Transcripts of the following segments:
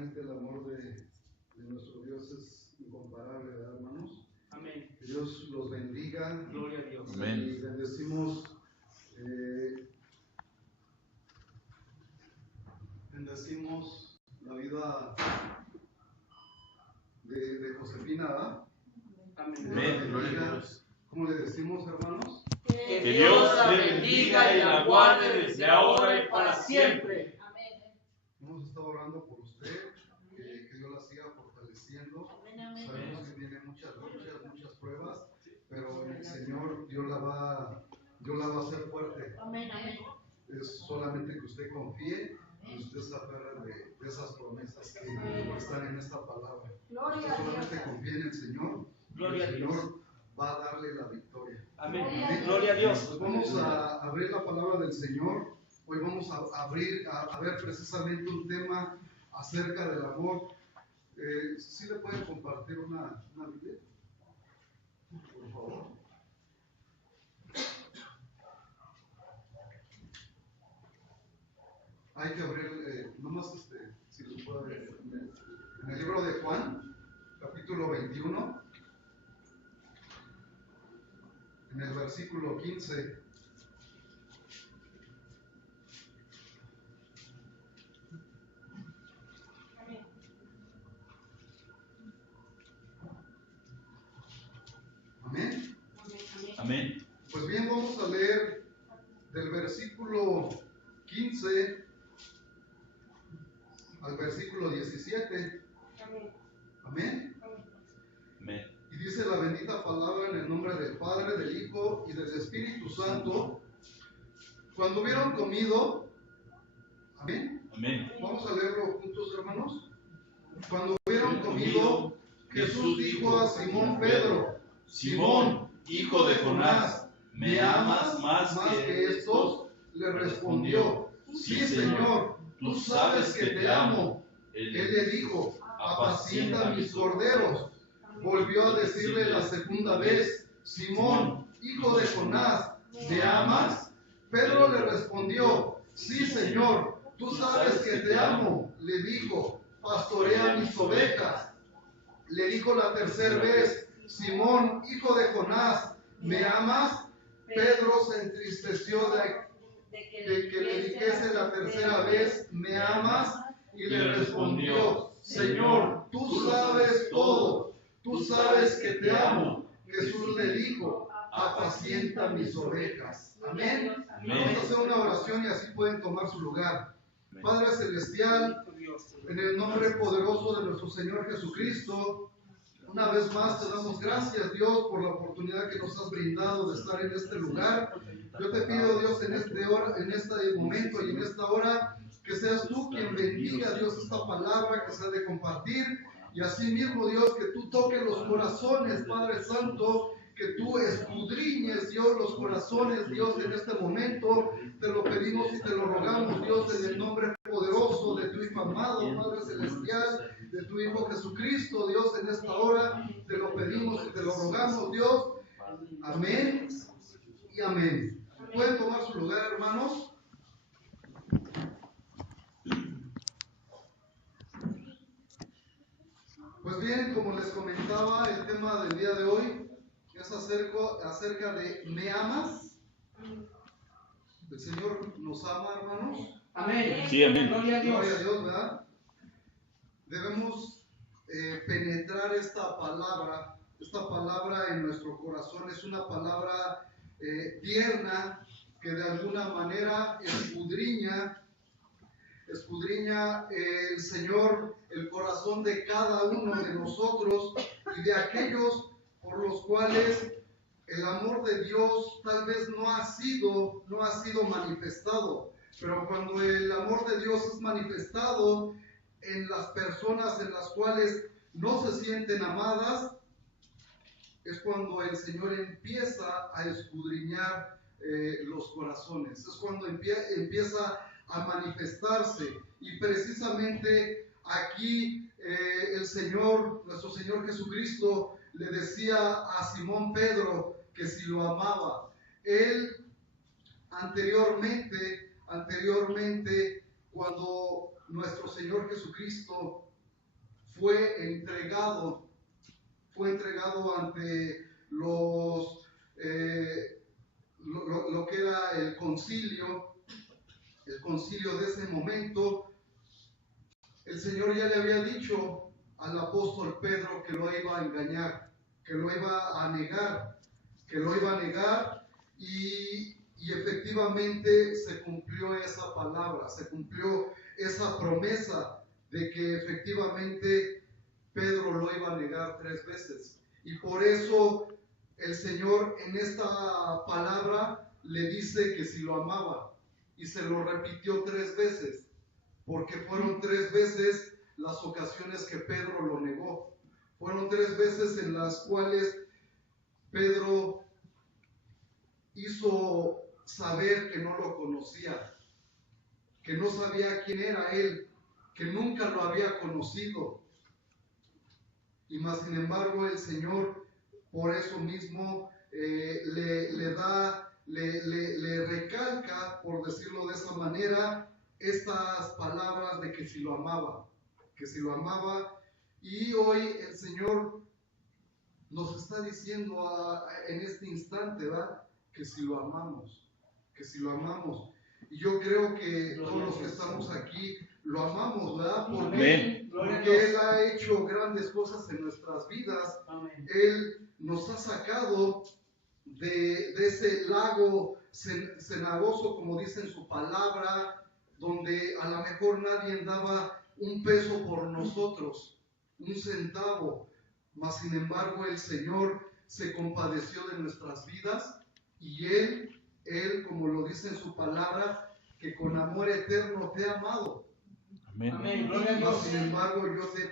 Realmente el amor de nuestro Dios es incomparable, ¿verdad, hermanos? Amén. Que Dios los bendiga. Gloria a Dios. Amén. Y bendecimos la vida de Josefina, ¿verdad? Amén. Amén. Gloria a Dios. ¿Cómo le decimos, hermanos? Que Dios la bendiga y la guarde desde ahora y para siempre. Hemos estado orando por usted, que Dios la siga fortaleciendo. Sabemos que tiene muchas luchas, muchas pruebas, pero el Señor, Dios la va a hacer fuerte. Es solamente que usted confíe y usted se aferra de esas promesas que están en esta palabra. Usted solamente confíe en el Señor y el Señor va a darle la victoria. Amén. Gloria a Dios. Pues vamos a abrir la palabra del Señor. Hoy vamos a ver precisamente un tema acerca del amor. ¿Sí le pueden compartir una Biblia? Por favor. Hay que abrir, nomás si lo puede ver, en el libro de Juan, capítulo 21, en el versículo 15. Amén. Amén. Pues bien, vamos a leer del versículo 15 al versículo 17. Amén. Amén. Y dice la bendita palabra en el nombre del Padre, del Hijo y del Espíritu Santo. Cuando hubieron comido, amén. Amén. Vamos a leerlo juntos, hermanos. Cuando hubieron comido, Jesús dijo a Simón Pedro: Simón, hijo de Jonás, ¿me amas más que estos? Le respondió: Sí, Señor, tú sabes que te amo. Él le dijo: apacienta mis corderos. Volvió a decirle la segunda vez: Simón, hijo de Jonás, ¿me amas? Pedro le respondió: Sí, Señor, tú sabes que te amo. Le dijo: pastorea mis ovejas. Le dijo la tercera vez: Simón, hijo de Jonás, ¿me amas? Pedro se entristeció de que le dijese la tercera vez: ¿me amas? Y le respondió: Señor, tú sabes todo, tú sabes que te amo. Jesús le dijo: apacienta mis ovejas. Amén. Vamos a hacer una oración y así pueden tomar su lugar. Padre Celestial, en el nombre poderoso de nuestro Señor Jesucristo, una vez más te damos gracias, Dios, por la oportunidad que nos has brindado de estar en este lugar. Yo te pido, Dios, en este momento y en esta hora, que seas tú quien bendiga, Dios, esta palabra que se ha de compartir. Y así mismo, Dios, que tú toques los corazones, Padre Santo, que tú escudriñes, Dios, los corazones, Dios, en este momento. Te lo pedimos y te lo rogamos, Dios, en el nombre poderoso de tu Hijo amado, Padre Celestial, de tu Hijo Jesucristo, Dios, en esta hora. Te lo pedimos y te lo rogamos, Dios. Amén y amén. ¿Pueden tomar su lugar, hermanos? Pues bien, como les comentaba, el tema del día de hoy es acerca de ¿me amas? El Señor nos ama, hermanos. Amén. Sí, amén. Gloria a Dios. Gloria a Dios, ¿verdad? Debemos penetrar esta palabra en nuestro corazón. Es una palabra tierna que de alguna manera escudriña el Señor el corazón de cada uno de nosotros y de aquellos por los cuales el amor de Dios tal vez no ha sido manifestado. Pero cuando el amor de Dios es manifestado en las personas en las cuales no se sienten amadas, es cuando el Señor empieza a escudriñar los corazones. Es cuando empieza a manifestarse. Y precisamente aquí el Señor, nuestro Señor Jesucristo, le decía a Simón Pedro que si lo amaba. Él anteriormente, cuando nuestro Señor Jesucristo fue entregado ante lo que era el concilio de ese momento. El Señor ya le había dicho al apóstol Pedro que lo iba a engañar, que lo iba a negar, y efectivamente se cumplió esa palabra, se cumplió esa promesa de que efectivamente Pedro lo iba a negar 3 veces. Y por eso el Señor en esta palabra le dice que si lo amaba, y se lo repitió 3 veces, porque fueron 3 veces las ocasiones que Pedro lo negó. Fueron 3 veces en las cuales Pedro hizo saber que no lo conocía, que no sabía quién era él, que nunca lo había conocido. Y más sin embargo el Señor por eso mismo le recalca, por decirlo de esa manera, estas palabras de que si lo amaba, y hoy el Señor nos está diciendo en este instante, ¿verdad? Que si lo amamos. Y yo creo que todos los que estamos aquí lo amamos, ¿verdad? Porque Él ha hecho grandes cosas en nuestras vidas. Amén. Él nos ha sacado de ese lago cenagoso, como dice en su palabra, donde a lo mejor nadie daba un peso por nosotros, un centavo, mas sin embargo el Señor se compadeció de nuestras vidas, y Él, como lo dice en su palabra, que con amor eterno te ha amado. Amén. Amén. Gloria a Dios. Mas sin embargo yo te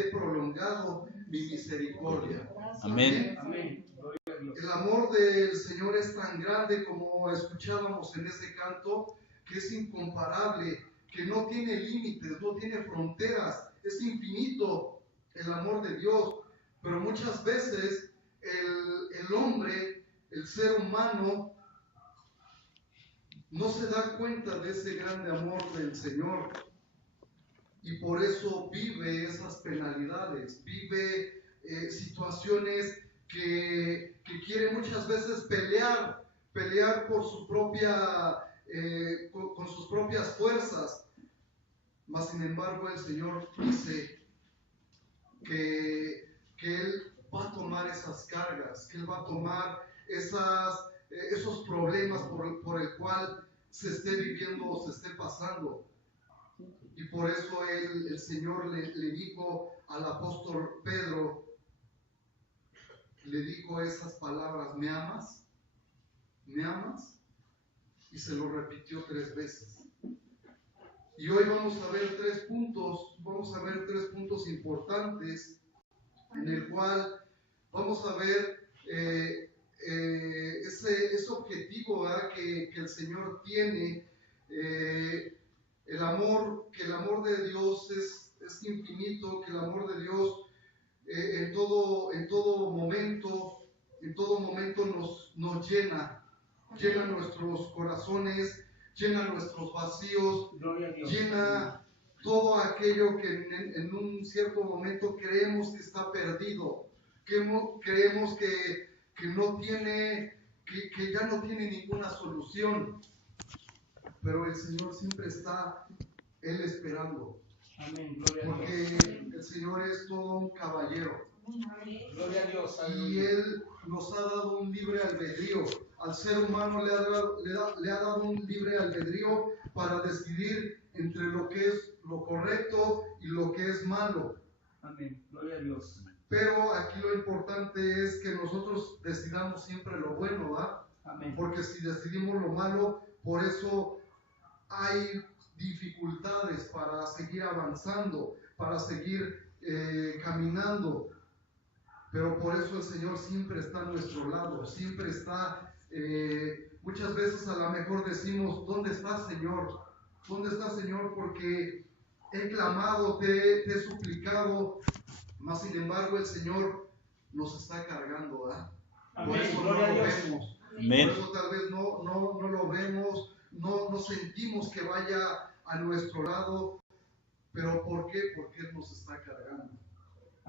he prolongado mi misericordia. Amén. Amén. El amor del Señor es tan grande, como escuchábamos en ese canto, que es incomparable, que no tiene límites, no tiene fronteras, es infinito el amor de Dios. Pero muchas veces el hombre, el ser humano, no se da cuenta de ese grande amor del Señor, y por eso vive esas penalidades, vive situaciones que quiere muchas veces pelear por su propia, con sus propias fuerzas. Mas sin embargo el Señor dice que Él va a tomar esas cargas, que Él va a tomar esos problemas por el cual se esté viviendo o se esté pasando. Y por eso el Señor le dijo al apóstol Pedro, le dijo esas palabras: ¿me amas? ¿Me amas? Y se lo repitió 3 veces. Y hoy vamos a ver 3 puntos, importantes, en el cual vamos a ver ese objetivo, ¿verdad? Que el Señor tiene, que el amor de Dios es infinito, que el amor de Dios en todo momento nos llena nuestros corazones, llena nuestros vacíos, llena todo aquello que en un cierto momento creemos que está perdido, creemos que no tiene, que ya no tiene ninguna solución. Pero el Señor siempre está Él esperando. Amén. Gloria a Dios. Porque el Señor es todo un caballero. Gloria a Dios. Y Él nos ha dado un libre albedrío. Al ser humano le ha dado un libre albedrío para decidir entre lo que es lo correcto y lo que es malo. Amén. Gloria a Dios. Pero aquí lo importante es que nosotros decidamos siempre lo bueno, ¿va? Amén. Porque si decidimos lo malo, por eso hay dificultades para seguir avanzando, para seguir caminando. Pero por eso el Señor siempre está a nuestro lado, siempre está. Muchas veces a lo mejor decimos: ¿dónde estás, Señor? ¿Dónde estás, Señor? Porque he clamado, te he suplicado, mas sin embargo el Señor nos está cargando, ¿verdad? Por eso no lo vemos. Amén. Por eso tal vez no lo vemos, no sentimos que vaya a nuestro lado, ¿Pero por qué? Porque Él nos está cargando.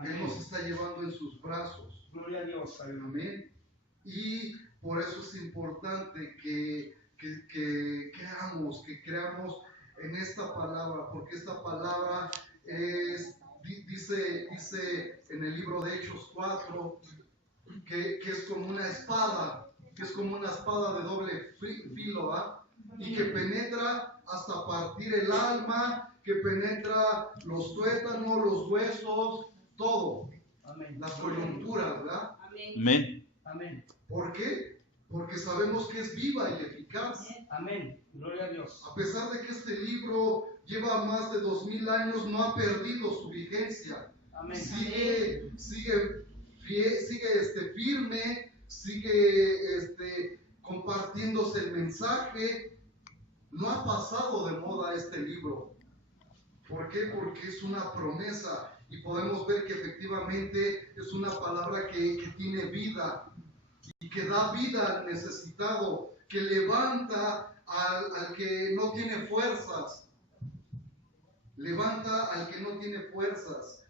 Él nos está llevando en sus brazos. Gloria a Dios. Amén. Y por eso es importante que creamos en esta palabra, porque esta palabra dice en el libro de Hechos 4 que es como una espada, de doble filo, ¿va? Y que penetra hasta partir el alma, que penetra los tuétanos, los huesos, todo. Amén. Las coyunturas, ¿verdad? Amén. Amén. ¿Por qué? Porque sabemos que es viva y eficaz. Amén. Gloria a Dios. A pesar de que este libro lleva más de 2000 años, no ha perdido su vigencia. Amén. Sigue firme, sigue compartiéndose el mensaje. No ha pasado de moda este libro. ¿Por qué? Porque es una promesa y podemos ver que efectivamente es una palabra que tiene vida y que da vida al necesitado, que levanta al que no tiene fuerzas. Levanta al que no tiene fuerzas,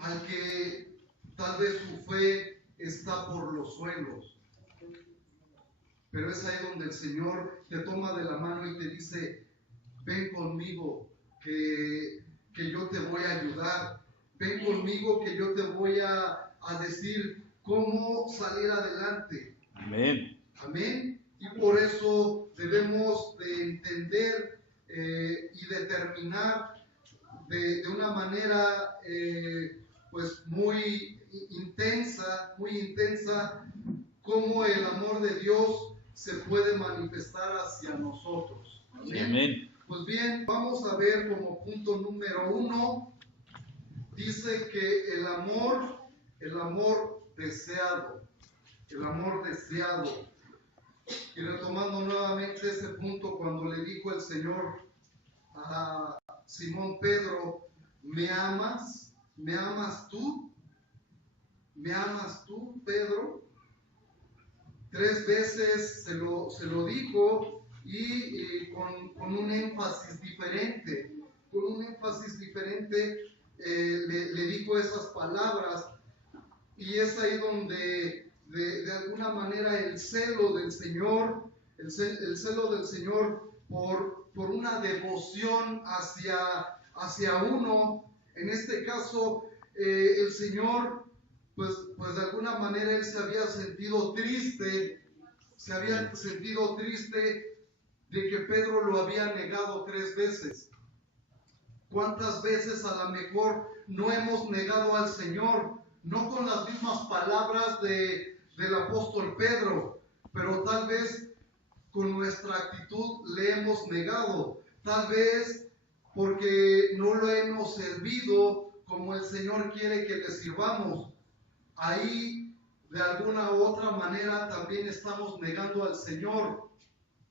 al que tal vez su fe está por los suelos. Pero es ahí donde el Señor te toma de la mano y te dice: ven conmigo, que yo te voy a ayudar. Ven conmigo, que yo te voy a decir cómo salir adelante. Amén. Amén. Y por eso debemos de entender y determinar de una manera pues muy intensa, cómo el amor de Dios se puede manifestar hacia nosotros. Amén. Amén. Pues bien, vamos a ver como punto número 1, dice que el amor deseado. Y retomando nuevamente ese punto, cuando le dijo el Señor a Simón Pedro: ¿me amas? ¿Me amas tú? ¿Me amas tú, Pedro? 3 veces se lo dijo y con un énfasis diferente. Le dijo esas palabras, y es ahí donde de alguna manera el celo del Señor por una devoción hacia uno. En este caso, el Señor, pues de alguna manera Él se había sentido triste de que Pedro lo había negado 3 veces. ¿Cuántas veces a lo mejor no hemos negado al Señor? No con las mismas palabras del apóstol Pedro, pero tal vez con nuestra actitud le hemos negado. Tal vez porque no lo hemos servido como el Señor quiere que le sirvamos. Ahí, de alguna u otra manera, también estamos negando al Señor.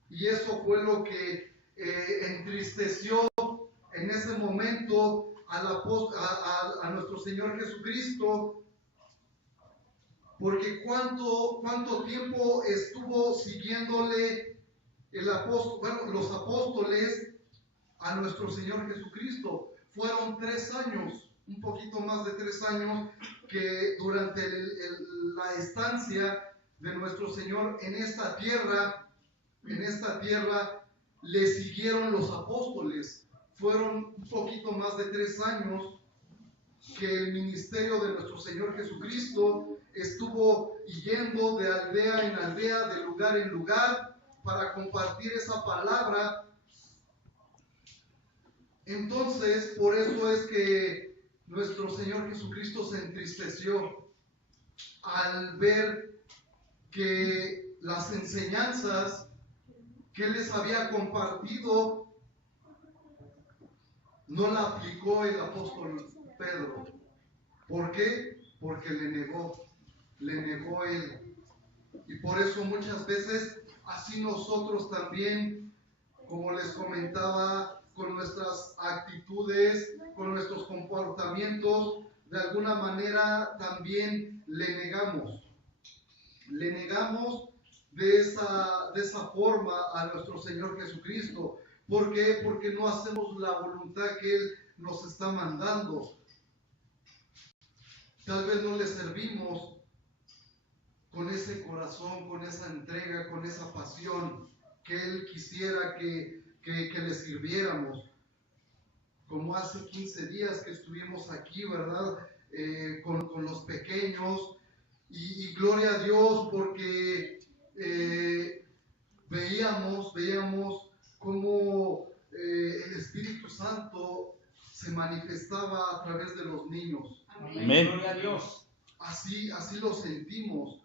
Y eso fue lo que entristeció en ese momento a nuestro Señor Jesucristo, porque cuánto tiempo estuvo siguiéndole los apóstoles a nuestro Señor Jesucristo. Fueron 3 años, un poquito más de 3 años, que durante la estancia de nuestro Señor en esta tierra le siguieron los apóstoles. Fueron un poquito más de 3 años que el ministerio de nuestro Señor Jesucristo estuvo yendo de aldea en aldea, de lugar en lugar, para compartir esa palabra. Entonces, por eso es que nuestro Señor Jesucristo se entristeció al ver que las enseñanzas que Él les había compartido no la aplicó el apóstol Pedro. ¿Por qué? Porque le negó él. Y por eso muchas veces, así nosotros también, como les comentaba, con nuestras actitudes, con nuestros comportamientos, de alguna manera también le negamos de esa forma a nuestro Señor Jesucristo. ¿Por qué? Porque no hacemos la voluntad que Él nos está mandando. Tal vez no le servimos con ese corazón, con esa entrega, con esa pasión que Él quisiera que le sirviéramos. Como hace 15 días que estuvimos aquí, ¿verdad? Con los pequeños. Y gloria a Dios porque veíamos cómo el Espíritu Santo se manifestaba a través de los niños. Amén. Gloria a Dios. Así lo sentimos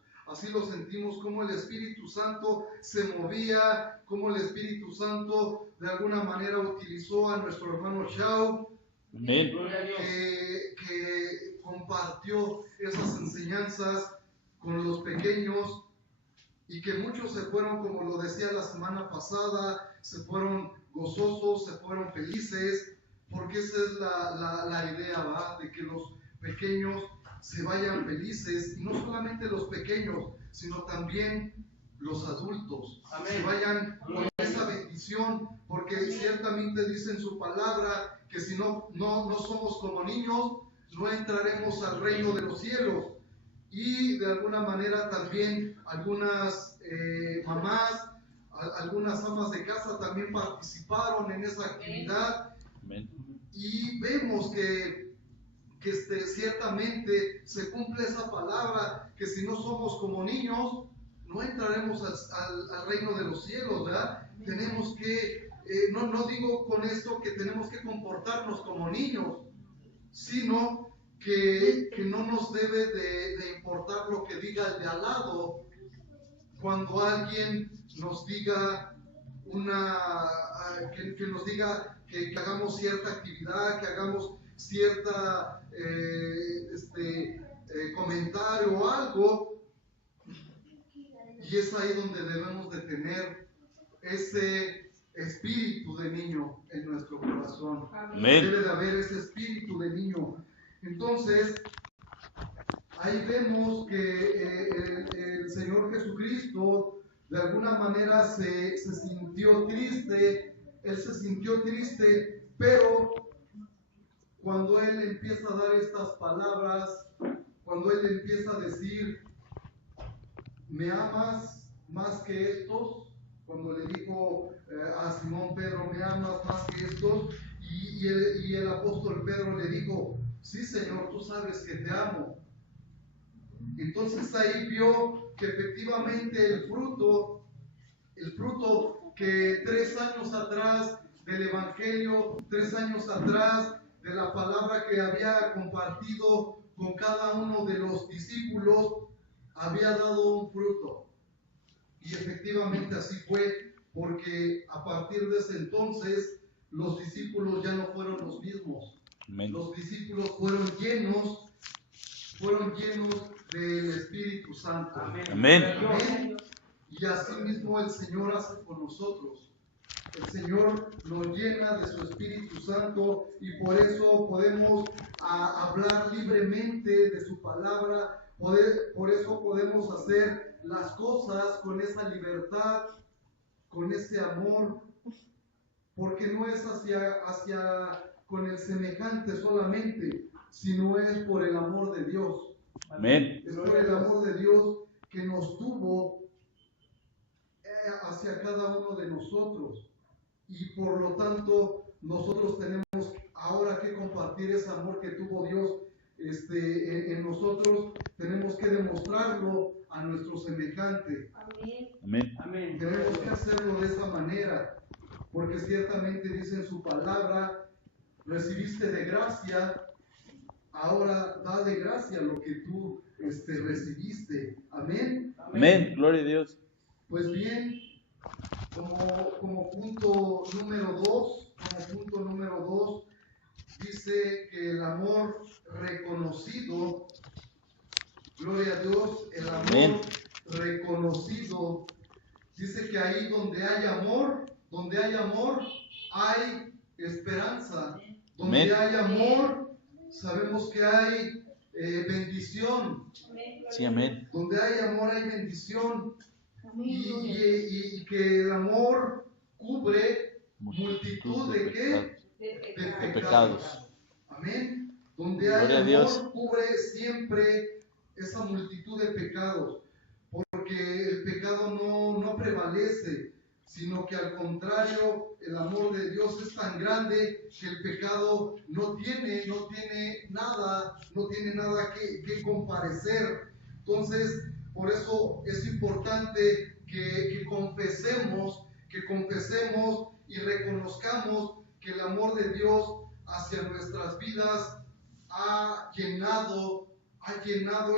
como el Espíritu Santo se movía, como el Espíritu Santo de alguna manera utilizó a nuestro hermano Shao, Amén. Gloria a Dios. que compartió esas enseñanzas con los pequeños y que muchos se fueron, como lo decía la semana pasada, se fueron gozosos, se fueron felices, porque esa es la idea, ¿va? De que los pequeños se vayan felices, y no solamente los pequeños, sino también los adultos. Amén. Se vayan con esa bendición, porque ciertamente dice en su palabra que si no somos como niños, no entraremos al reino de los cielos. Y de alguna manera también algunas mamás, algunas amas de casa también participaron en esa actividad. Amén. Y vemos que ciertamente se cumple esa palabra, que si no somos como niños, no entraremos al reino de los cielos, ¿verdad? Tenemos que, no digo con esto que tenemos que comportarnos como niños, sino que no nos debe de importar lo que diga el de al lado. Cuando alguien nos diga que nos diga que hagamos cierta actividad, que hagamos cierta comentario o algo, y es ahí donde debemos de tener ese espíritu de niño en nuestro corazón. Amén. Debe de haber ese espíritu de niño. Entonces, ahí vemos que el Señor Jesucristo de alguna manera se sintió triste. Él se sintió triste, pero cuando Él empieza a dar estas palabras, cuando Él empieza a decir, ¿me amas más que estos? Cuando le dijo a Simón Pedro, ¿me amas más que estos? Y el apóstol Pedro le dijo, sí, Señor, tú sabes que te amo. Entonces ahí vio que efectivamente el fruto que 3 años atrás del Evangelio, 3 años atrás de la palabra que había compartido con cada uno de los discípulos, había dado un fruto. Y efectivamente así fue, porque a partir de ese entonces los discípulos ya no fueron los mismos. Amén. Los discípulos fueron llenos del Espíritu Santo. Amén. Amén. Y así mismo el Señor hace con nosotros. El Señor nos llena de su Espíritu Santo y por eso podemos hablar libremente de su palabra. Por eso podemos hacer las cosas con esa libertad, con ese amor, porque no es hacia con el semejante solamente, sino es por el amor de Dios. Amén. Es por el amor de Dios que nos tuvo hacia cada uno de nosotros. Y por lo tanto, nosotros tenemos ahora que compartir ese amor que tuvo Dios en nosotros. Tenemos que demostrarlo a nuestro semejante. Amén. Amén. Tenemos que hacerlo de esa manera, porque ciertamente dice en su palabra, recibiste de gracia, ahora da de gracia lo que tú recibiste. Amén. Amén. Gloria a Dios. Pues bien, como punto número 2, dice que el amor reconocido, gloria a Dios, el amor Amén. reconocido, dice que ahí donde hay amor, hay esperanza. Donde Amén. hay amor, sabemos que hay bendición. Sí, amén. Donde hay amor hay bendición. Y que el amor cubre multitud de qué? De pecados. Amén. Donde hay Gloria a amor, Dios. cubre siempre esa multitud de pecados. Porque el pecado no prevalece, sino que al contrario, el amor de Dios es tan grande que el pecado no tiene nada que comparecer. Entonces, por eso es importante que confesemos y reconozcamos que el amor de Dios hacia nuestras vidas ha llenado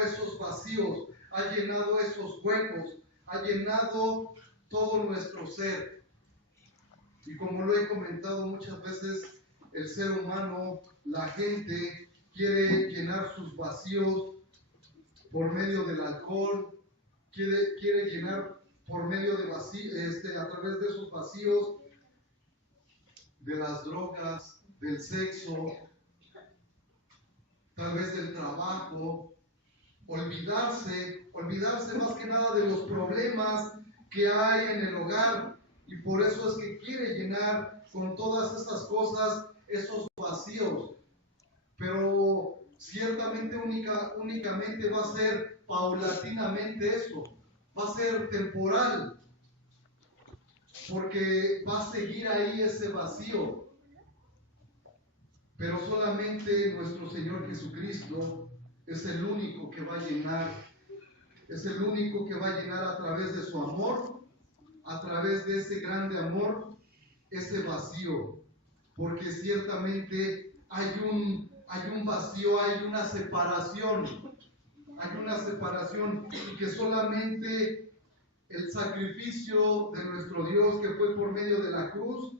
esos vacíos, ha llenado esos huecos, ha llenado todo nuestro ser. Y como lo he comentado muchas veces, el ser humano, la gente, quiere llenar sus vacíos por medio del alcohol, quiere llenar por medio de a través de esos vacíos, de las drogas, del sexo, tal vez del trabajo, olvidarse más que nada de los problemas que hay en el hogar, y por eso es que quiere llenar con todas estas cosas esos vacíos. Pero ciertamente únicamente va a ser paulatinamente eso, va a ser temporal, porque va a seguir ahí ese vacío. Pero solamente nuestro Señor Jesucristo es el único que va a llenar, a través de su amor, a través de ese grande amor, ese vacío. Porque ciertamente hay un vacío, hay una separación, y que solamente el sacrificio de nuestro Dios, que fue por medio de la cruz,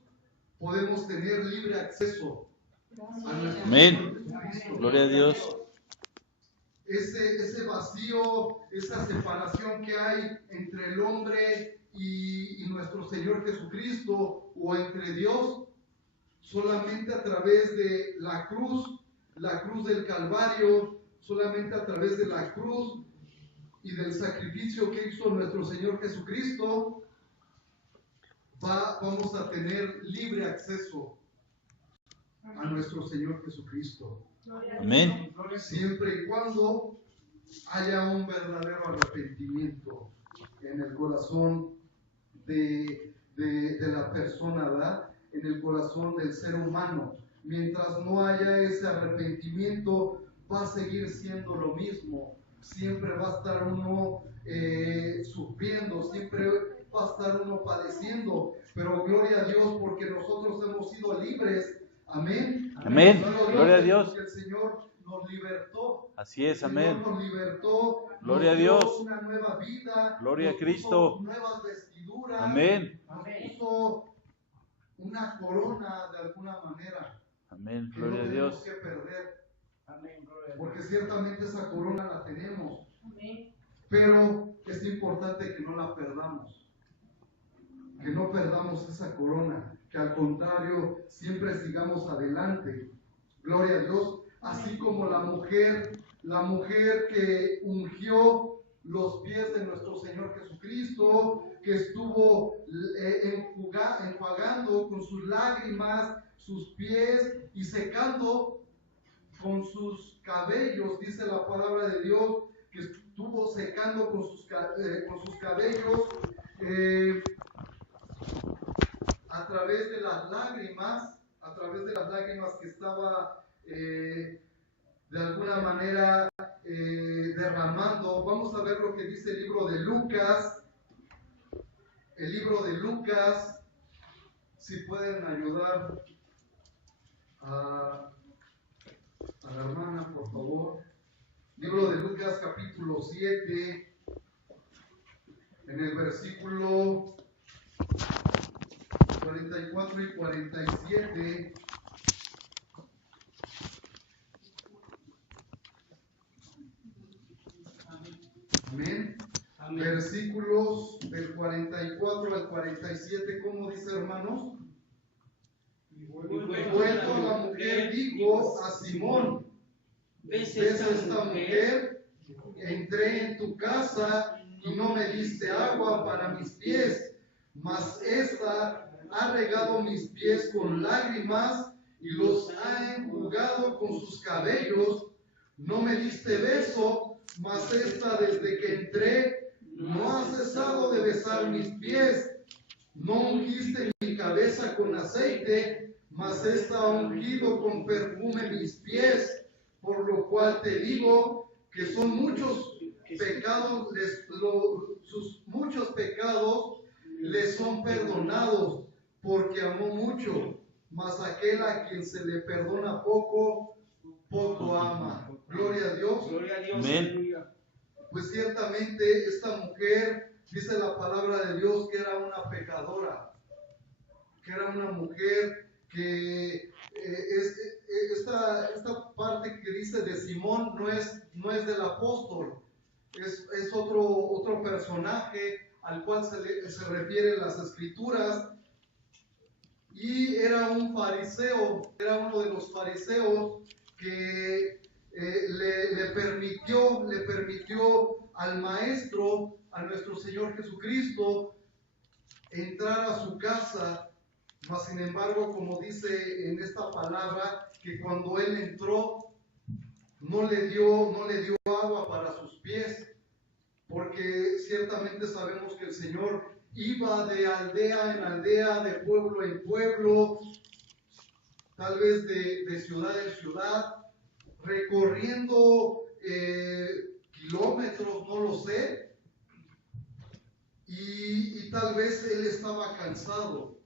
podemos tener libre acceso a nuestro Amén. Señor Jesucristo. Gloria a Dios. Ese vacío, esa separación que hay entre el hombre y nuestro Señor Jesucristo, o entre Dios, solamente a través de la cruz del Calvario, solamente a través de la cruz y del sacrificio que hizo nuestro Señor Jesucristo, vamos a tener libre acceso a nuestro Señor Jesucristo. Amén. Siempre y cuando haya un verdadero arrepentimiento en el corazón de la persona, ¿verdad? En el corazón del ser humano. Mientras no haya ese arrepentimiento, va a seguir siendo lo mismo. Siempre va a estar uno sufriendo, siempre va a estar uno padeciendo. Pero gloria a Dios, porque nosotros hemos sido libres. Amén. Amén. Gloria a Dios. Porque el Señor nos libertó. Así es, El Señor amén. nos libertó. Gloria a nos dio Dios. una nueva vida. Gloria a nos Cristo. puso nuevas vestiduras. Amén. Nos puso una corona de alguna manera. Amén. Que no Gloria a tenemos Dios. que perder. Porque ciertamente esa corona la tenemos. Pero es importante que no la perdamos. Que no perdamos esa corona. Que al contrario, siempre sigamos adelante. Gloria a Dios. Así como la mujer que ungió los pies de nuestro Señor Jesucristo, que estuvo enjuagando con sus lágrimas sus pies y secando con sus cabellos, dice la palabra de Dios, que estuvo secando con sus cabellos a través de las lágrimas que estaba de alguna manera derramando. Vamos a ver lo que dice el libro de Lucas, si pueden ayudar a la hermana, por favor. Libro de Lucas, capítulo 7, en el versículo 44 y 47. Amén. Versículos del 44 al 47, ¿cómo dice, hermanos? Y vuelto la mujer dijo a Simón: ¿ves esta mujer? Entré en tu casa y no me diste agua para mis pies, mas esta ha regado mis pies con lágrimas y los ha enjugado con sus cabellos. No me diste beso, mas esta desde que entré no ha cesado de besar mis pies. No ungiste mi cabeza con aceite, mas esta ha ungido con perfume mis pies. Por lo cual te digo que son muchos pecados, sus muchos pecados le son perdonados, porque amó mucho. Mas aquel a quien se le perdona poco, poco ama. Gloria a Dios. Gloria a Dios. Amén. Aleluya. Pues ciertamente esta mujer, dice la palabra de Dios, que era una pecadora, que era una mujer que esta parte que dice de Simón no es del apóstol, es otro personaje al cual se refieren las escrituras, y era un fariseo, era uno de los fariseos que le permitió al maestro, a nuestro Señor Jesucristo, entrar a su casa. Mas sin embargo, como dice en esta palabra, que cuando él entró, no le dio agua para sus pies, porque ciertamente sabemos que el Señor iba de aldea en aldea, de pueblo en pueblo, tal vez de ciudad en ciudad, recorriendo kilómetros, no lo sé, y tal vez él estaba cansado,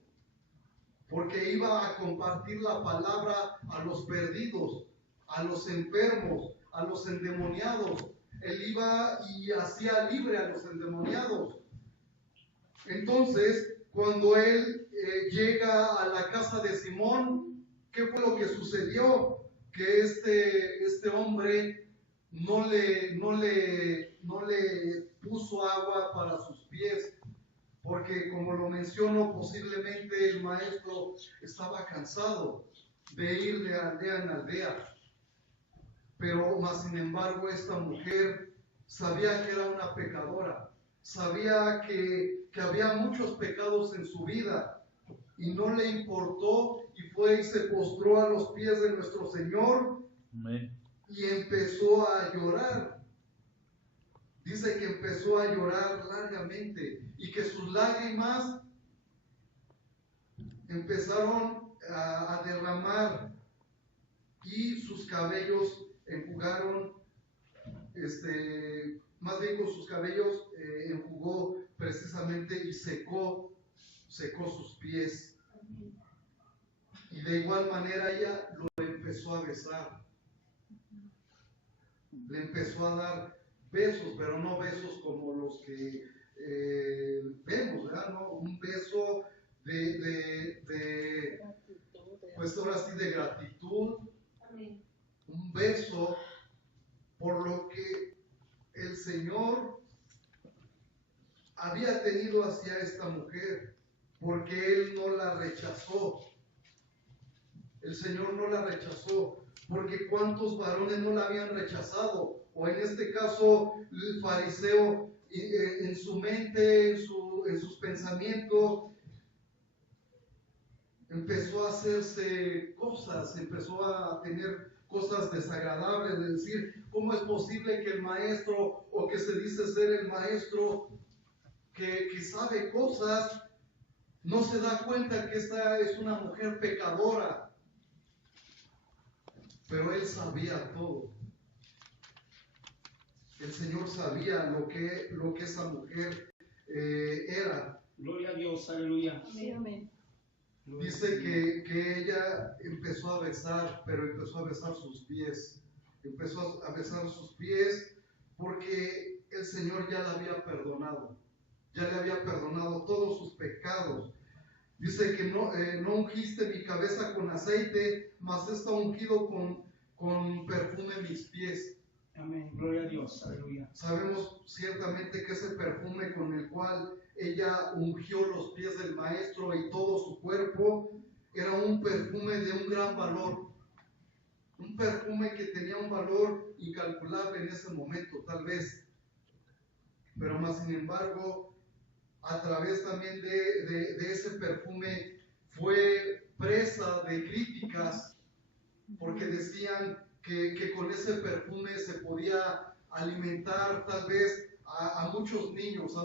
porque iba a compartir la palabra a los perdidos, a los enfermos, a los endemoniados. Él iba y hacía libre a los endemoniados. Entonces, cuando él llega a la casa de Simón, ¿qué fue lo que sucedió? Que este hombre no le puso agua para sus pies, porque como lo menciono, posiblemente el maestro estaba cansado de ir de aldea en aldea. Pero más sin embargo, esta mujer sabía que era una pecadora, sabía que había muchos pecados en su vida, y no le importó, y fue y se postró a los pies de nuestro Señor. Amén. Y empezó a llorar. Dice que empezó a llorar largamente y que sus lágrimas empezaron a derramar y sus cabellos enjugaron, más bien con sus cabellos enjugó precisamente y secó sus pies. Y de igual manera ella lo empezó a besar. Le empezó a dar besos, pero no besos como los que vemos, ¿verdad? ¿No? Un beso pues ahora sí, de gratitud. Un beso por lo que el Señor había tenido hacia esta mujer, porque Él no la rechazó. El Señor no la rechazó, porque cuántos varones no la habían rechazado, o en este caso el fariseo en su mente, en sus pensamientos, empezó a hacerse cosas, empezó a tener cosas desagradables, de decir, ¿cómo es posible que el maestro, o que se dice ser el maestro, que sabe cosas, no se da cuenta que esta es una mujer pecadora? Pero él sabía todo. El Señor sabía lo que esa mujer era. Gloria a Dios, aleluya. Amén. Dice que ella empezó a besar, pero empezó a besar sus pies. Empezó a besar sus pies porque el Señor ya la había perdonado. Ya le había perdonado todos sus pecados. Dice que no ungiste mi cabeza con aceite, mas está ungido con perfume mis pies. Amén, gloria a Dios, aleluya. Sabemos ciertamente que ese perfume con el cual ella ungió los pies del maestro y todo su cuerpo, era un perfume de un gran valor. Un perfume que tenía un valor incalculable en ese momento, tal vez. Pero más sin embargo, a través también de ese perfume fue presa de críticas, porque decían que con ese perfume se podía alimentar tal vez a muchos niños, a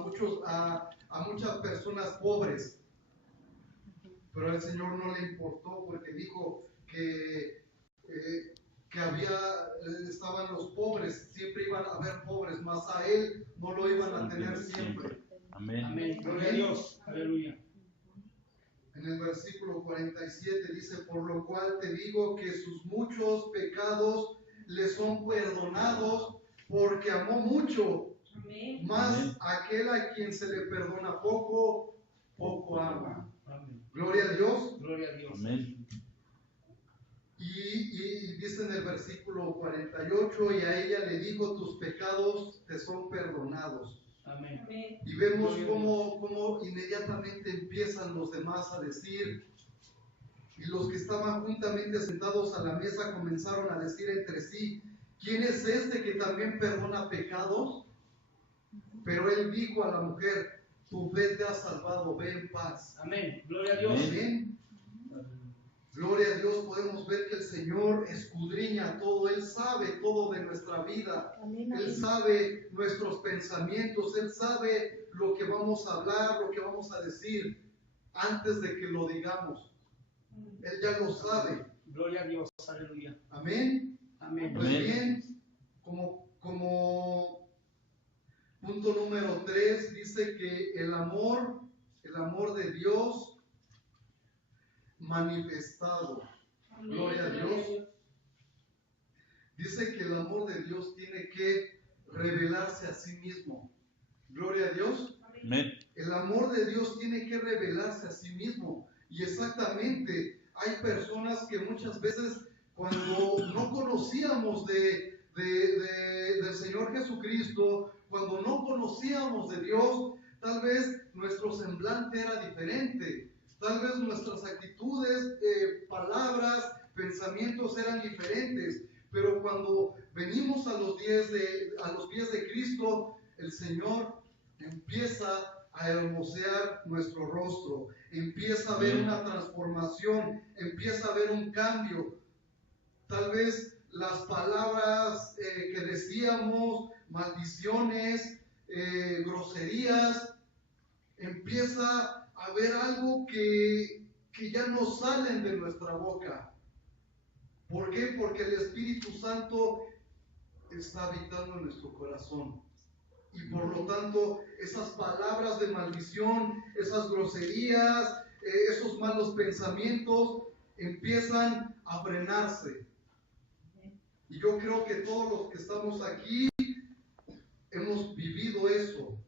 muchas personas pobres. Pero al Señor no le importó, porque dijo que estaban los pobres, siempre iban a haber pobres, más a Él no lo iban a tener siempre. Amén. Amén. Gloria a Dios. Aleluya. En el versículo 47 dice, por lo cual te digo que sus muchos pecados le son perdonados, porque amó mucho. Amén. Más aquel a quien se le perdona poco, poco ama. Amén. Gloria a Dios. Gloria a Dios. Amén. Y dice en el versículo 48, y a ella le dijo, tus pecados te son perdonados. Amén. Amén. Y vemos cómo inmediatamente empiezan los demás a decir, y los que estaban juntamente sentados a la mesa comenzaron a decir entre sí, ¿quién es este que también perdona pecados? Pero él dijo a la mujer, tu fe te ha salvado, ve en paz. Amén. Gloria a Dios. Amén. Gloria a Dios, podemos ver que el Señor escudriña todo, Él sabe todo de nuestra vida, Él sabe nuestros pensamientos, Él sabe lo que vamos a hablar, lo que vamos a decir antes de que lo digamos. Él ya lo sabe. Gloria a Dios. Aleluya. Amén. Amén. Pues bien, como punto número 3 dice que el amor de Dios manifestado. Gloria a Dios. Dice que el amor de Dios tiene que revelarse a sí mismo. Gloria a Dios. Amén. El amor de Dios tiene que revelarse a sí mismo. Y exactamente, hay personas que muchas veces cuando no conocíamos del Señor Jesucristo, cuando no conocíamos de Dios, tal vez nuestro semblante era diferente. Tal vez nuestras actitudes, palabras, pensamientos eran diferentes, pero cuando venimos a los pies de Cristo, el Señor empieza a hermosear nuestro rostro, empieza a ver una transformación, empieza a ver un cambio. Tal vez las palabras que decíamos, maldiciones, groserías, empieza a ver algo que ya no salen de nuestra boca. ¿Por qué? Porque el Espíritu Santo está habitando en nuestro corazón. Y por lo tanto, esas palabras de maldición, esas groserías, esos malos pensamientos empiezan a frenarse. Y yo creo que todos los que estamos aquí hemos vivido eso.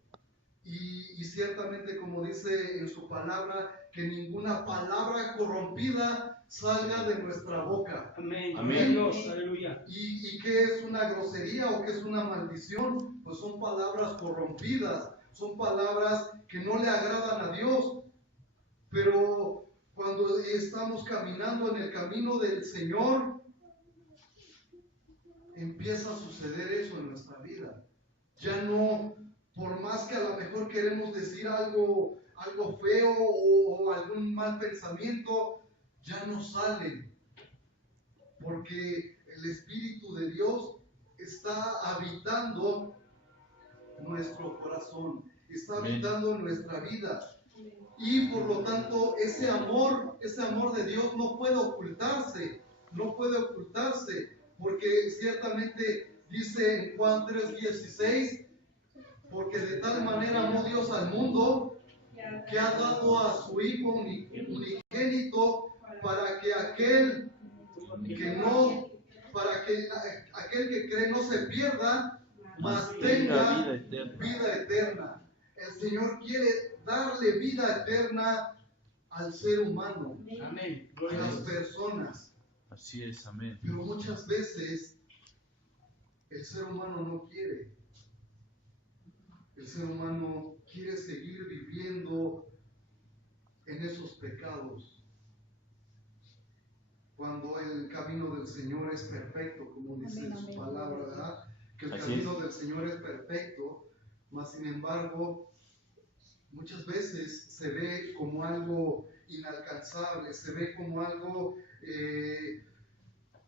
Y ciertamente, como dice en su palabra, que ninguna palabra corrompida salga de nuestra boca. Amén. Amén. Dios. Aleluya. ¿Y qué es una grosería o qué es una maldición? Pues son palabras corrompidas, son palabras que no le agradan a Dios. Pero cuando estamos caminando en el camino del Señor, empieza a suceder eso en nuestra vida. Ya no, por más que a lo mejor queremos decir algo feo o algún mal pensamiento, ya no sale. Porque el Espíritu de Dios está habitando nuestro corazón, está habitando nuestra vida. Y por lo tanto, ese amor de Dios no puede ocultarse, porque ciertamente dice en Juan 3:16, porque de tal manera amó Dios al mundo que ha dado a su Hijo unigénito para que aquel que cree no se pierda, mas tenga vida eterna. El Señor quiere darle vida eterna al ser humano, Amén. a Gloria a las Dios. personas. Así es, amén. Pero muchas veces el ser humano no quiere. El ser humano quiere seguir viviendo en esos pecados. Cuando el camino del Señor es perfecto, como dice en su palabra, ¿verdad? Que el Así camino es. del Señor es perfecto, mas sin embargo, muchas veces se ve como algo inalcanzable, se ve como algo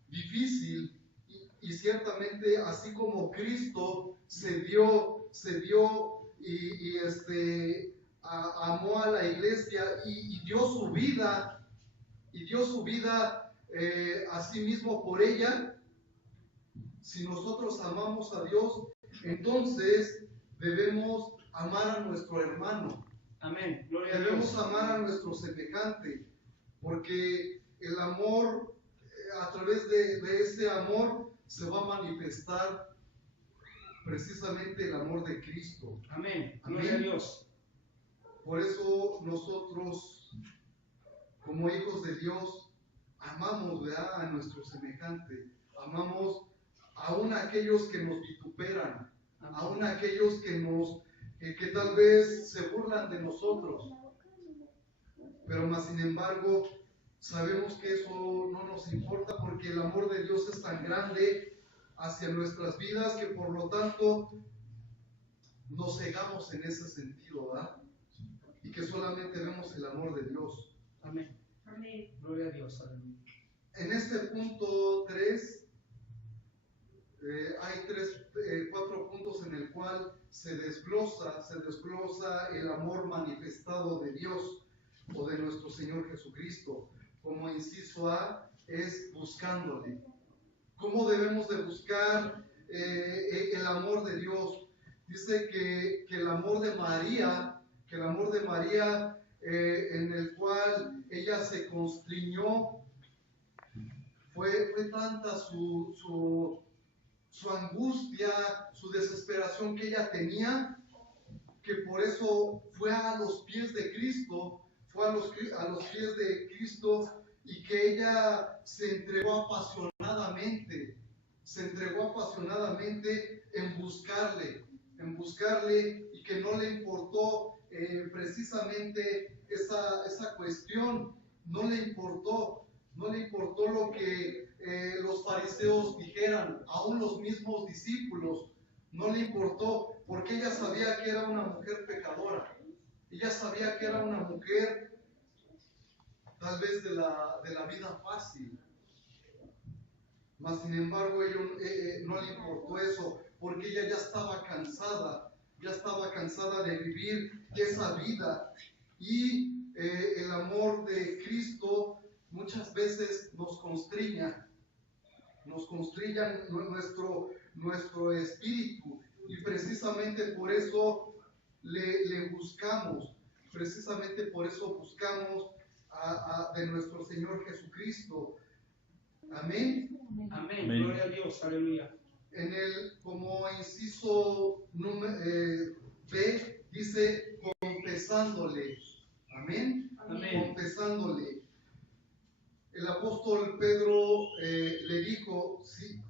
difícil, y ciertamente así como Cristo se dio y amó a la iglesia y dio su vida a sí mismo por ella. Si nosotros amamos a Dios, entonces debemos amar a nuestro hermano. Amén. Gloria a Debemos Dios. amar a nuestro semejante, porque el amor, a través de ese amor, se va a manifestar precisamente el amor de Cristo. Amén. Gloria a Dios. Por eso nosotros, como hijos de Dios, amamos, ¿verdad?, a nuestro semejante. Amamos aún a aquellos que nos vituperan, aún a aquellos que tal vez se burlan de nosotros. Pero más sin embargo, sabemos que eso no nos importa, porque el amor de Dios es tan grande hacia nuestras vidas que por lo tanto nos cegamos en ese sentido, ¿verdad? Y que solamente vemos el amor de Dios. Amén. Amén. Gloria a Dios. Aleluya. En este punto 3, hay 4 puntos en el cual se desglosa el amor manifestado de Dios o de nuestro Señor Jesucristo. Como inciso A es buscándole. ¿Cómo debemos de buscar el amor de Dios? Dice que el amor de María, en el cual ella se constriñó, fue tanta su angustia, su desesperación que ella tenía, que por eso fue a los pies de Cristo, y que ella se entregó apasionadamente en buscarle, y que no le importó precisamente esa cuestión, no le importó lo que los fariseos dijeran, aún los mismos discípulos, no le importó, porque ella sabía que era una mujer pecadora, ella sabía que era una mujer tal vez de la vida fácil, mas sin embargo no le importó eso, porque ella ya estaba cansada de vivir esa vida, y el amor de Cristo muchas veces nos constriña nuestro espíritu, y precisamente por eso le buscamos, de nuestro Señor Jesucristo. Amén. Amén. Gloria a Dios. Aleluya. Como inciso B, dice confesándole. Amén. Amén. Confesándole. El apóstol Pedro le dijo, sí,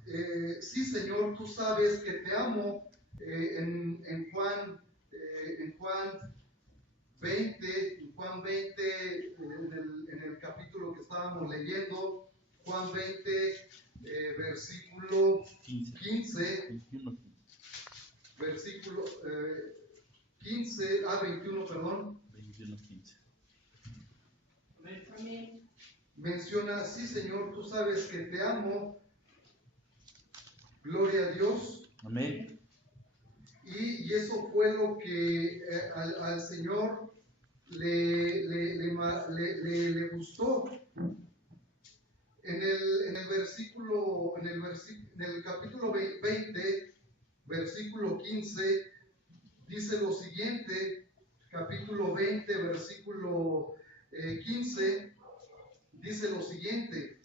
Señor, tú sabes que te amo. En Juan 20, en el capítulo que estábamos leyendo, Juan 20, versículo 15, versículo 21, perdón. 21:15. Amén. Menciona, sí, Señor, tú sabes que te amo. Gloria a Dios. Amén. Y eso fue lo que al Señor le gustó. En el capítulo 20, versículo 15, dice lo siguiente. Capítulo 20, versículo 15, dice lo siguiente.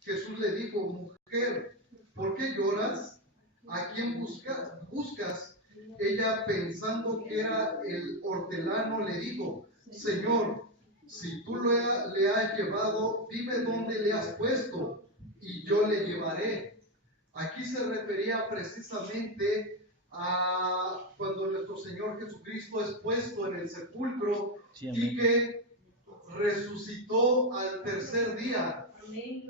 Jesús le dijo, mujer, ¿por qué lloras? ¿A quién buscas? Ella, pensando que era el hortelano, le dijo, Señor, si tú le has llevado, dime dónde le has puesto y yo le llevaré. Aquí se refería precisamente a cuando nuestro Señor Jesucristo es puesto en el sepulcro, Sí, y que resucitó al tercer día.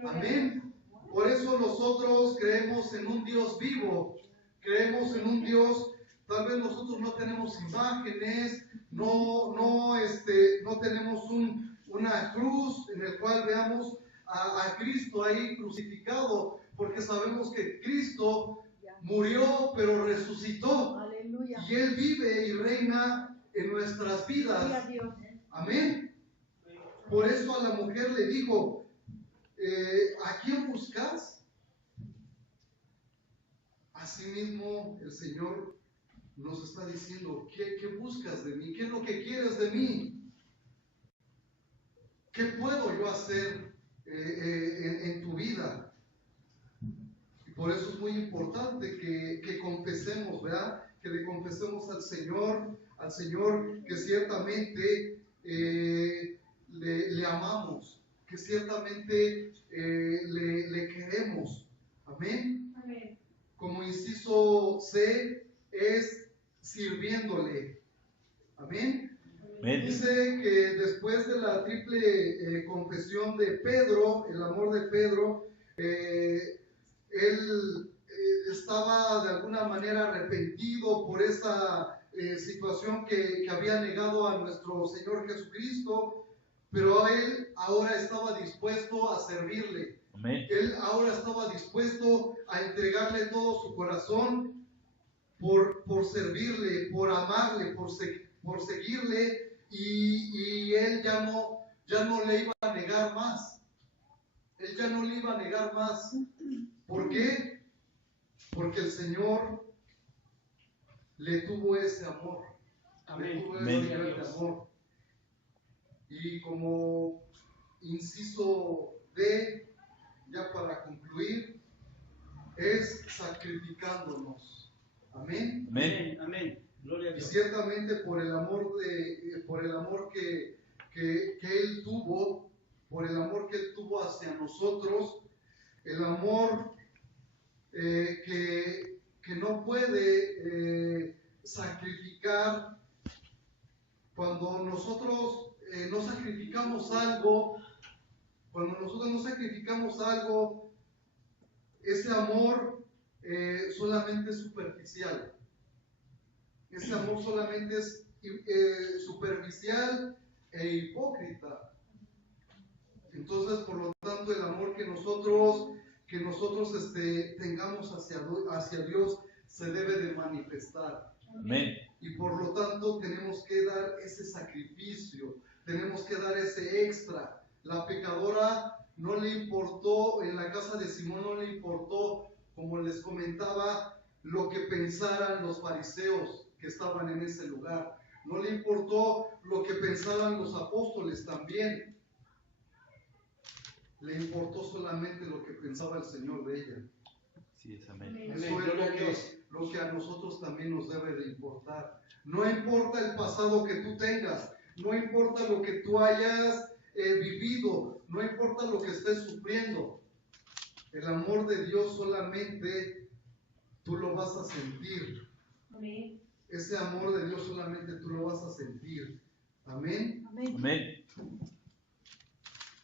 Amén. Por eso nosotros creemos en un Dios vivo, creemos en un Dios. Tal vez nosotros no tenemos imágenes, no tenemos una cruz en el cual veamos a Cristo ahí crucificado, porque sabemos que Cristo murió pero resucitó. Aleluya. Y Él vive y reina en nuestras Gloria a vidas. Dios. Amén. Por eso a la mujer le dijo, ¿a quién buscas? Asimismo, el Señor nos está diciendo, ¿qué buscas de mí? ¿Qué es lo que quieres de mí? ¿Qué puedo yo hacer en tu vida? Y por eso es muy importante que confesemos, ¿verdad? Que le confesemos al Señor que ciertamente le amamos, que ciertamente le queremos. Amén. Amén. Como inciso C es sirviéndole. Amén. Amén. Dice que después de la triple confesión de Pedro, el amor de Pedro, él estaba de alguna manera arrepentido por esa situación que había negado a nuestro Señor Jesucristo, pero él ahora estaba dispuesto a servirle. Amén. Él ahora estaba dispuesto a entregarle todo su corazón por servirle, por amarle, por seguirle, y él ya no le iba a negar más. Él ya no le iba a negar más. ¿Por qué? Porque el Señor le tuvo ese amor. Le tuvo ese grande amor. Y como inciso D, ya para concluir, es sacrificándonos. Amén. Amén. Amén. Gloria a Y Dios. ciertamente por el amor que Él tuvo, por el amor que Él tuvo hacia nosotros, el amor que no puede sacrificar. Cuando nosotros no sacrificamos algo, ese amor solamente es superficial. Ese amor solamente es superficial e hipócrita. Entonces, por lo tanto, el amor que nosotros tengamos hacia Dios se debe de manifestar. Amén. Y por lo tanto tenemos que dar ese sacrificio, tenemos que dar ese extra. La pecadora no le importó, en la casa de Simón no le importó, como les comentaba, lo que pensaran los fariseos que estaban en ese lugar. No le importó lo que pensaban los apóstoles también. Le importó solamente lo que pensaba el Señor de ella. Sí, es amén. Eso es lo que a nosotros también nos debe de importar. No importa el pasado que tú tengas, no importa lo que tú hayas vivido, no importa lo que estés sufriendo. El amor de Dios solamente tú lo vas a sentir. Amén. Ese amor de Dios solamente tú lo vas a sentir. Amén. Amén. Amén.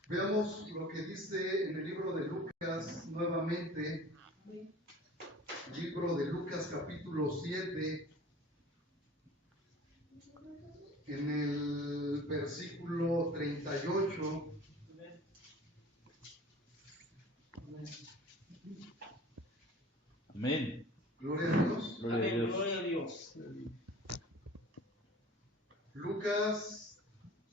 Veamos lo que dice en el libro de Lucas nuevamente. Libro de Lucas capítulo 7, en el versículo 38. Amén. Gloria a Dios. Gloria a Amén. Dios. Gloria a Dios. Lucas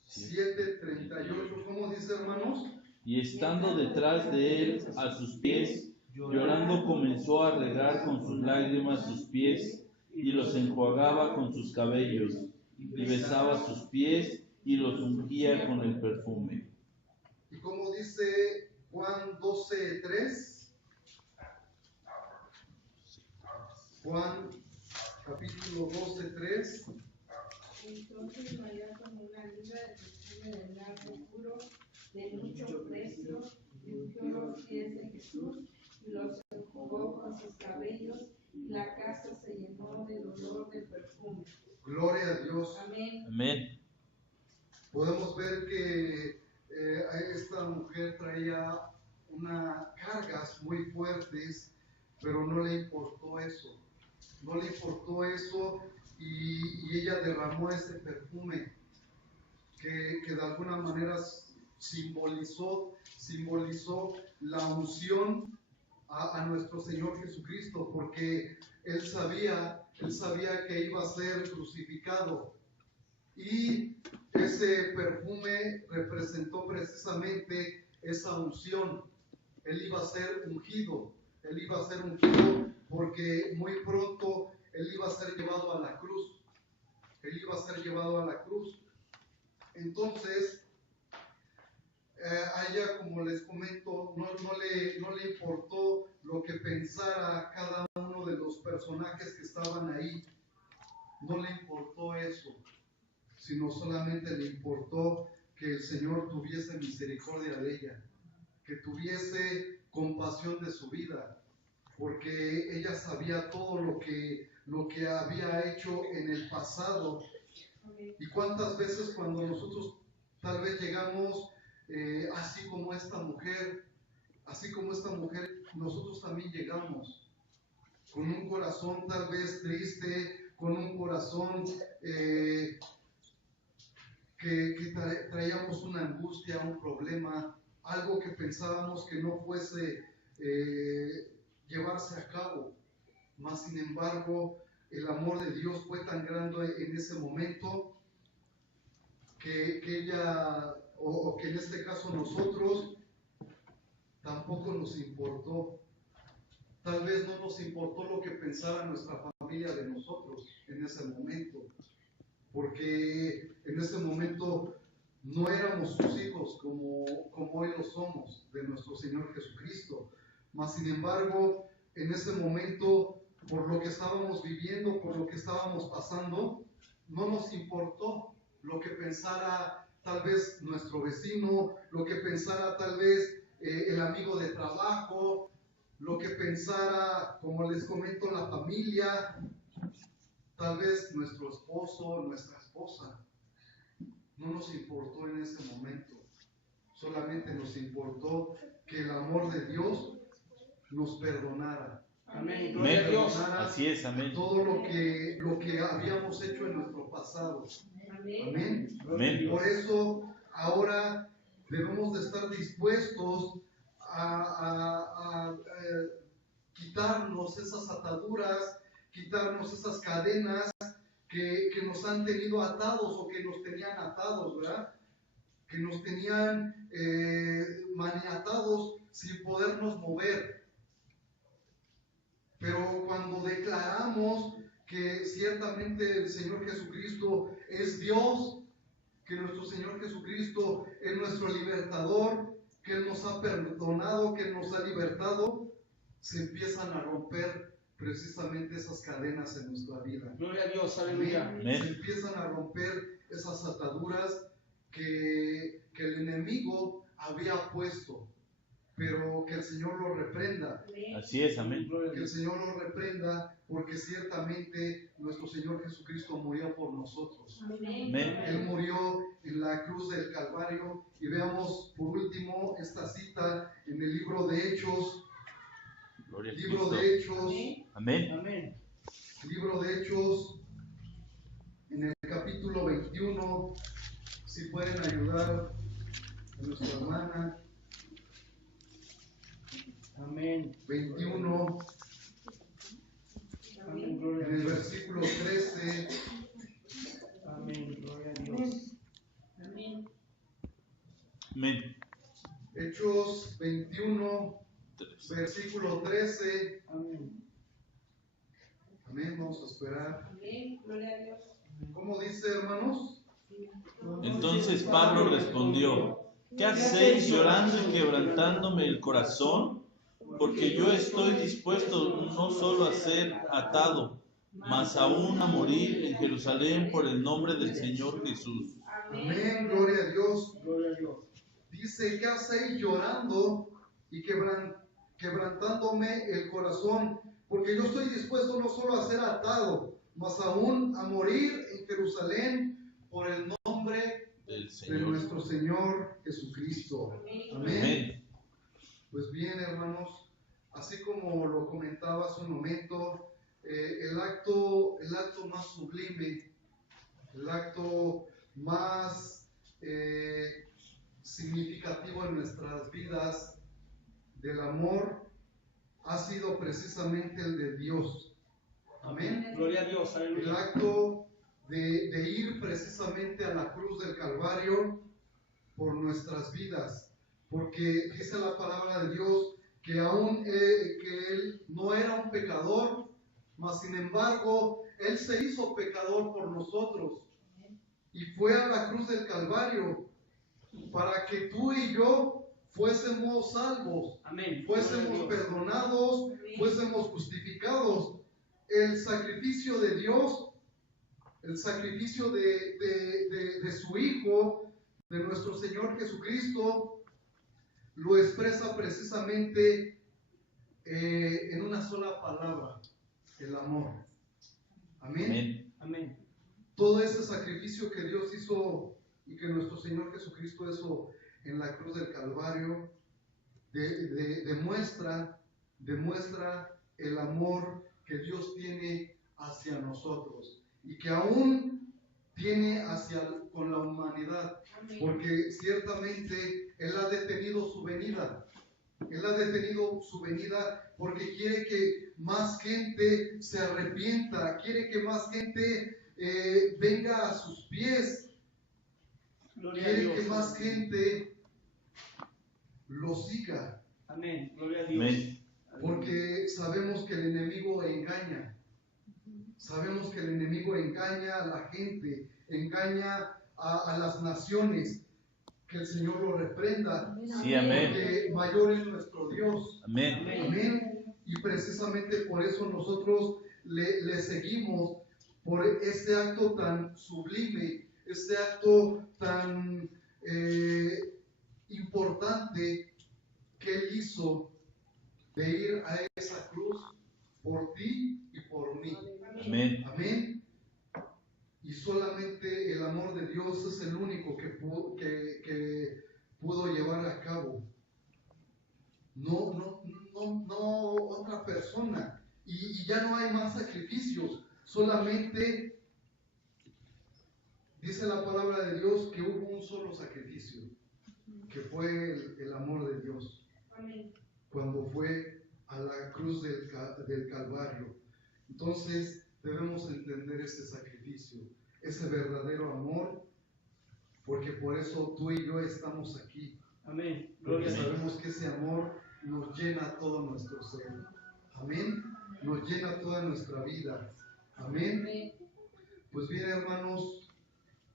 7:38. ¿Cómo dice, hermanos? Y estando detrás de él a sus pies, llorando comenzó a regar con sus lágrimas sus pies y los enjuagaba con sus cabellos y besaba sus pies y los ungía con el perfume. Y como dice Juan 12:3. Juan capítulo 12:3. Entonces María tomó una libra de perfume de nardo puro de mucho precio y ungió los pies de Jesús y los enjugó con sus cabellos, y la casa se llenó del olor del perfume. Gloria a Dios. Amén. Amén. Podemos ver que esta mujer traía unas cargas muy fuertes, pero no le importó eso. No le importó eso, y ella derramó ese perfume que de alguna manera simbolizó la unción a nuestro Señor Jesucristo, porque él sabía que iba a ser crucificado, y ese perfume representó precisamente esa unción. Él iba a ser ungido porque muy pronto él iba a ser llevado a la cruz. Entonces, a ella, como les comento, no le importó lo que pensara cada uno de los personajes que estaban ahí. No le importó eso, sino solamente le importó que el Señor tuviese misericordia de ella, que tuviese compasión de su vida, porque ella sabía todo lo que había hecho en el pasado. Y cuántas veces cuando nosotros tal vez llegamos así como esta mujer, nosotros también llegamos con un corazón tal vez triste, con un corazón que traíamos una angustia, un problema, algo que pensábamos que no fuese llevarse a cabo. Mas sin embargo, el amor de Dios fue tan grande en ese momento que ella, o que en este caso nosotros, tampoco nos importó. Tal vez no nos importó lo que pensara nuestra familia de nosotros en ese momento, porque en ese momento no éramos sus hijos como hoy lo somos de nuestro Señor Jesucristo. Mas sin embargo, en ese momento, por lo que estábamos viviendo, por lo que estábamos pasando, no nos importó lo que pensara tal vez nuestro vecino, lo que pensara tal vez el amigo de trabajo, lo que pensara, como les comento, la familia, tal vez nuestro esposo, nuestra esposa. No nos importó en ese momento, solamente nos importó que el amor de Dios nos perdonara. Amén. Gloria a Dios. Así es, amén. Todo lo que habíamos hecho en nuestro pasado. Amén. Amén. Por eso ahora debemos de estar dispuestos a quitarnos esas ataduras, quitarnos esas cadenas que nos han tenido atados o que nos tenían atados, ¿verdad? Que nos tenían maniatados sin podernos mover. Pero cuando declaramos que ciertamente el Señor Jesucristo es Dios, que nuestro Señor Jesucristo es nuestro libertador, que Él nos ha perdonado, que Él nos ha libertado, se empiezan a romper precisamente esas cadenas en nuestra vida. Gloria a Dios, aleluya. Amén. Se empiezan a romper esas ataduras que el enemigo había puesto, pero que el Señor lo reprenda. Así es, amén. Que el Señor lo reprenda, porque ciertamente nuestro Señor Jesucristo murió por nosotros. Amén. Él murió en la cruz del Calvario. Y veamos por último esta cita en el libro de Hechos. Gloria a Libro Cristo. de Hechos. Amén. Amén. Libro de Hechos, en el capítulo 21. Si pueden ayudar a nuestra hermana. Amén. 21. Amén. Gloria a En el Dios. versículo 13. Amén. Gloria a Dios. Amén. Amén. Hechos 21, versículo 13. Amén. Amén, vamos a esperar. Amén. Gloria a Dios. ¿Cómo dice, hermanos? Entonces Pablo respondió: ¿qué hacéis llorando y quebrantándome el corazón? Porque yo estoy dispuesto no solo a ser atado, mas aún a morir en Jerusalén por el nombre del Señor Jesús. Amén, gloria a Dios. Gloria a Dios. Dice, ¿qué hacéis llorando y quebrantándome el corazón? Porque yo estoy dispuesto no solo a ser atado, mas aún a morir en Jerusalén por el nombre Del de Señor. nuestro Señor Jesucristo. Amén. Amén. Pues bien, hermanos, así como lo comentaba hace un momento, el acto más sublime, el acto más significativo en nuestras vidas del amor ha sido precisamente el de Dios. Amén. Gloria a Dios, El aleluya. acto de ir precisamente a la cruz del Calvario por nuestras vidas, porque dice la palabra de Dios que aún que Él no era un pecador, mas sin embargo Él se hizo pecador por nosotros y fue a la cruz del Calvario para que tú y yo fuésemos salvos, Amén. fuésemos perdonados, fuésemos justificados. El sacrificio de Dios, el sacrificio de su Hijo, de nuestro Señor Jesucristo, lo expresa precisamente en una sola palabra: el amor. Amén. Amén. Amén. Todo ese sacrificio que Dios hizo y que nuestro Señor Jesucristo hizo en la cruz del Calvario demuestra el amor que Dios tiene hacia nosotros y que aún tiene con la humanidad, porque ciertamente Él ha detenido su venida. Él ha detenido su venida porque quiere que más gente se arrepienta, quiere que más gente venga a sus pies, Gloria a quiere Dios. que más gente lo siga, Amén. Gloria a Dios. Amén. porque sabemos que el enemigo engaña. Sabemos que el enemigo engaña a la gente, engaña a las naciones. Que el Señor lo reprenda. Sí, amén. Porque mayor es nuestro Dios. Amén. Amén. Y precisamente por eso nosotros le seguimos, por este acto tan sublime, este acto tan importante que Él hizo de ir a esa cruz por ti y por mí. Amén. Amén. Y solamente el amor de Dios es el único que pudo llevar a cabo. No otra persona. Y ya no hay más sacrificios. Solamente dice la palabra de Dios que hubo un solo sacrificio, que fue el amor de Dios. Cuando fue a la cruz del Calvario. Entonces debemos entender ese sacrificio, ese verdadero amor, porque por eso tú y yo estamos aquí. Amén. Porque Gloria a Dios. sabemos que ese amor nos llena todo nuestro ser. Amén. Nos llena toda nuestra vida. Amén. Pues bien, hermanos,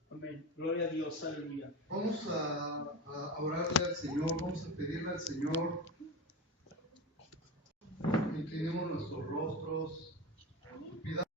Amén. Gloria a Dios. Aleluya. vamos a orarle al Señor, vamos a pedirle al Señor. Inclinemos nuestros rostros.